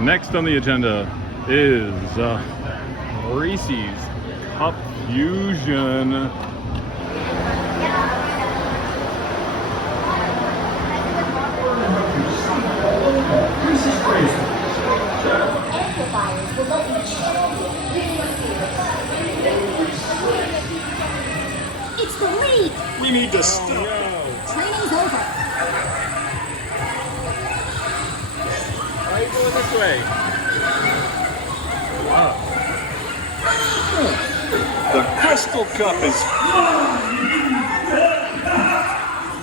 Next on the agenda is Reese's Cupfusion. Amplifiers will let you channel It's the lead! We need to stop. Training's over. Why are you going this way? The crystal cup is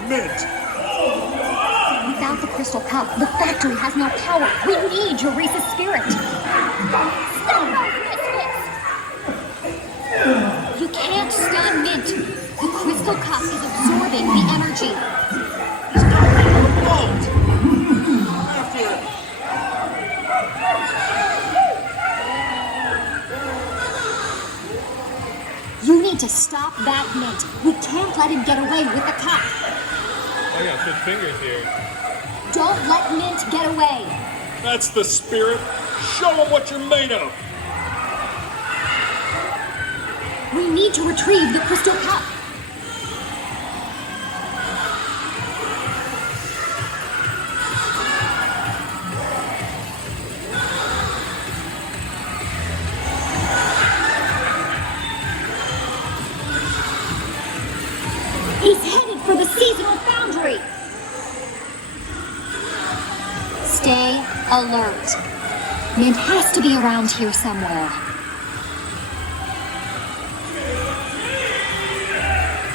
mint. Without the crystal cup, the factory has no power. We need your Reese's spirit. Stop those misfits! You can't stun Mint. The crystal cup is absorbing the energy. He's got me on the boat. After it. You need to stop that Mint. We can't let him get away with the cup. I gotta switch fingers here. Don't let Mint get away. That's the spirit. Show him what you're made of. We need to retrieve the crystal cup. He's headed for the seasonal foundry. Stay alert. Mint has to be around here somewhere.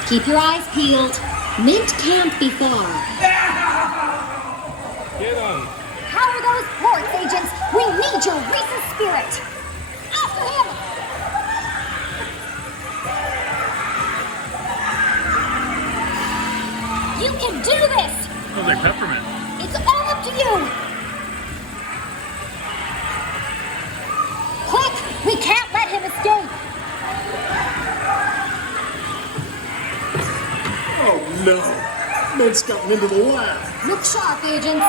Keep your eyes peeled. Mint can't be far. Get him! How are those ports, agents? We need your Reese's spirit. After him! You can do this! Smells like peppermint. It's all up to you! Quick! We can't let him escape! Oh no. Mint's gotten into the lab. Look sharp, agents!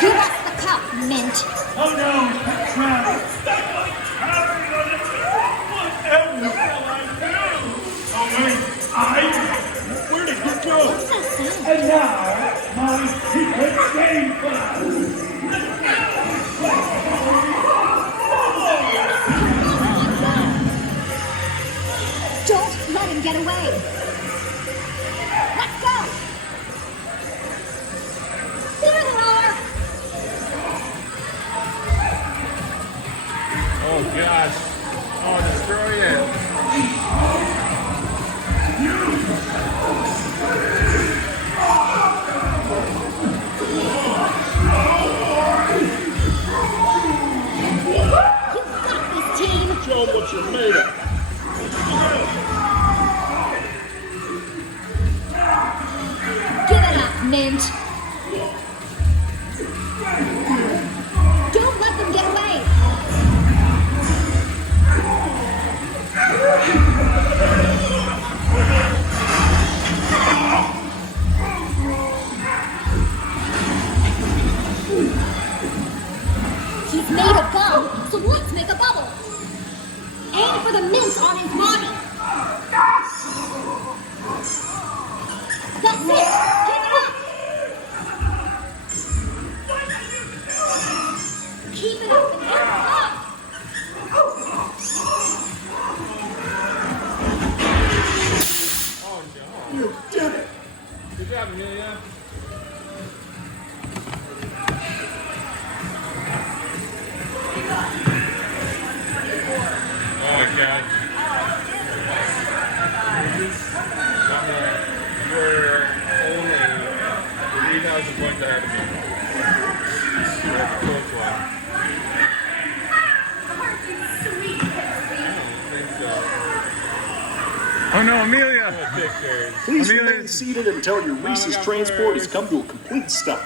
Give us the cup, Mint. Oh no, Travis! Whatever shall I do? Oh wait, Where did he go? What's that sound? and now my secret game plan. Don't let him get away! Let's go! There they are! Oh gosh. Oh, destroy it. You got this, team! Show him what you're made of. Give it up, Mint! Don't let them get away! He's made a bomb, so let's make a bubble! Aim for the Mint on his body! That's it! Keep it up! Keep it up and keep it up! Oh no. You did it. Good job, Amelia. Oh my god. We're only 3,000 points ahead of me. That's a close one. Oh no, Amelia! Pictures. Please Amelia. remain seated until your Reese's transport has come to a complete stop.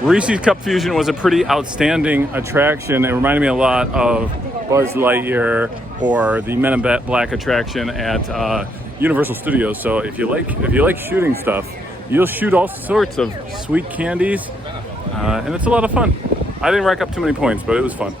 Reese's Cupfusion was a pretty outstanding attraction. It reminded me a lot of Buzz Lightyear or the Men in Black attraction at Universal Studios. So if you like shooting stuff, you'll shoot all sorts of sweet candies, and it's a lot of fun. I didn't rack up too many points, but it was fun.